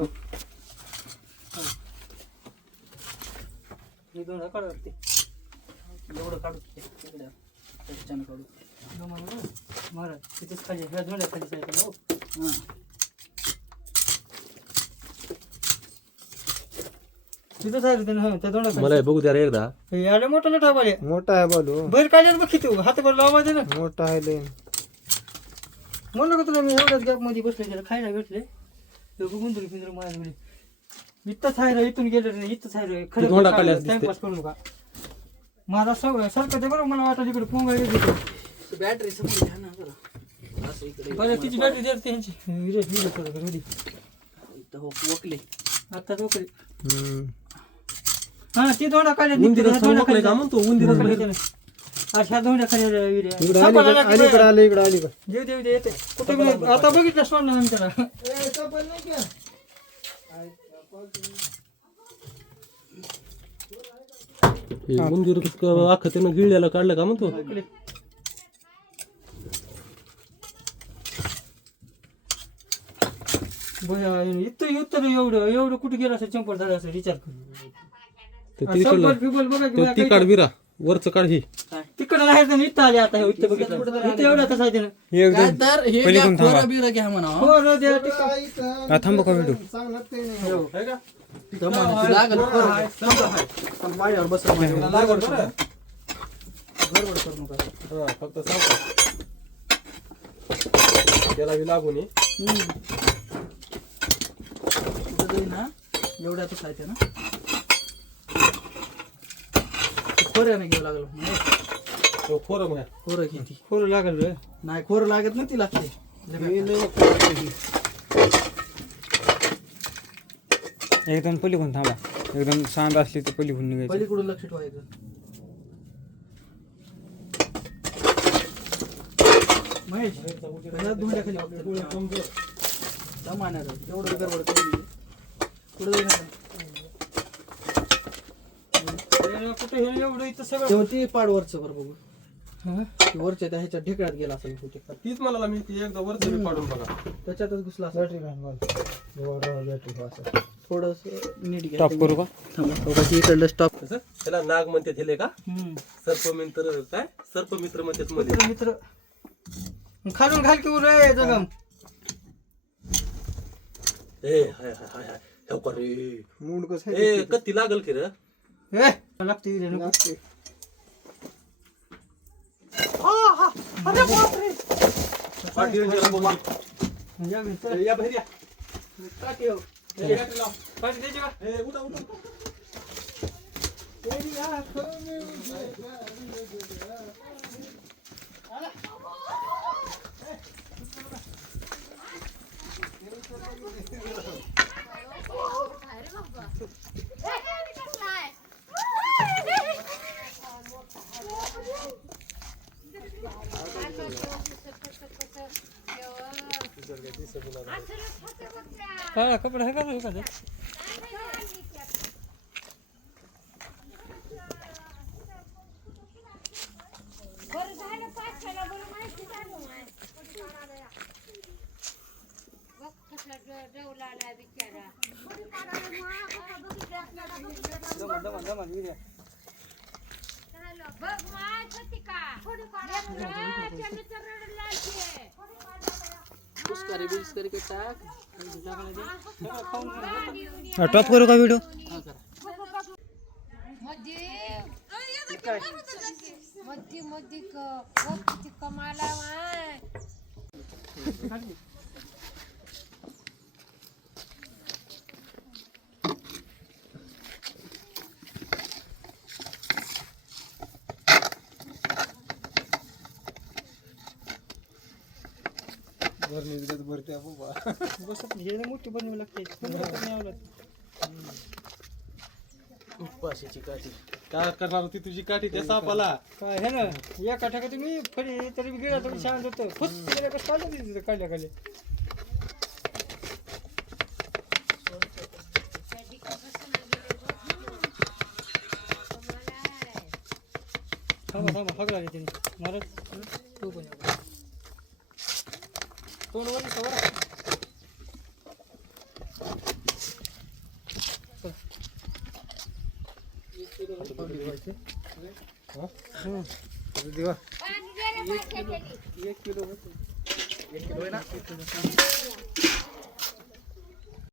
हो. हे दोन काढू लागते एवढं काढू तिकडे त्याच्यानं काढू महाराज तिथेच खाली ह्या दोंड्या खाली जायचं हो. हां तिथंच आहे ते ना त्या दोंड्या मला बघू द्या रे एकदा. हे आले मोठा मोठा बाले मोठा आहे बालू बाहेर काढले बघ किती हातावर लावा दे ना मोठा आहे लय म्हणलं का तुला मी एवढ्याच गॅप मध्ये बसले त्याला खायला भेटले गुंदरी फिंदरी माझ्याकडे इथंच आहे रे इथून गेलं रे इथंच आहे रे खरं टाइमपास करू नका माझा सारखं ते बरं मला वाटलं इकडे पोंगा येतो बॅटरी समोर घ्या ना जरा असं इकडे बरं तिची बॅटरी देते त्यांची विरे विरे थोडं घरी इथं वकले आता वकली हा ती दोंडा काढल्या उंदीर का म्हणतो उंदीर अशा दोंड्या खाली विरे अलीकडे आले इकडे अलीकडे देव देव दे येते कुठे आता बघितलं सोडलं आम्ही त्याला उंदीर अख्खं त्यानं गिळल्याला काढलं का म्हणतो. इथं उत्तर एवढं कुठे गेलं असं चंपल झालं असं विचार ती काढ विरा वरच काढ ही तिकडं नाही इथं आले आता इथं बघितलं इथं एवढं कसं आहे एकदम तर हे घ्या बिरा घ्या म्हणा ना थांबा का व्हिडिओ लागल माझ्यावर बस लागल गडबड करू नका फक्त सांग त्याला बी लागून ये ना एवढ्यातच आहे ते ना खोऱ्याने घ्यावं लागलं खोरं किती खोरं लागल रे नाही खोरं लागत नाही ती लागते एकदम पलीकडून थांबा एकदम सांड असली तर पलीकडून निघायचं पलीकडून लक्ष ठेवायचं महेश धुंड्या खाली जमान्याचं एवढं गडबड करून पुढे कुठे हे एवढं इथं सगळं तेव्हा ती पाडवरचं बरं बघू वरच्या त्या ह्याच्या ढेकळ्यात गेला असेल कुठे तीच मला मी ती एकदा वरच बी पाडून बघा त्याच्यातच घुसला असेल थोडस नीट घ्या स्टॉप करू का थांबा इकडलं स्टॉप त्याला नाग म्हणते थिले का सर्पमित्र काय सर्पमित्र म्हणतात मध्ये मित्र खालून घाल की रे जगम ए हाय हाय हाय हाय हे कर रे मूड कसं ए कत्ती लागल की रे ए लागते रे नको अरे बाप रे पाठी जरा बोल या मित्र या बाहेर या काटी हो काटी द्यायची का ए उठा उठा काळा कपडा आहे का नाही का टॉप करू का व्हिडिओ मध्ये किती कमाला भरते बसत हे मोठी बनवावी लागते उपाशीची काठी काय करणार होती तुझी काठी त्या सापाला काय हे ना या काठ्या का तुम्ही फरी तरी गेला तरी शांत होतं फुस गेल्या कसं काढलं तिथं काढल्या खाली थांबा थांबा हगला तिने महाराज तू पण तोंड वर दिवा पाणी दे रे, पाणी दे. 1 किलो आहे ना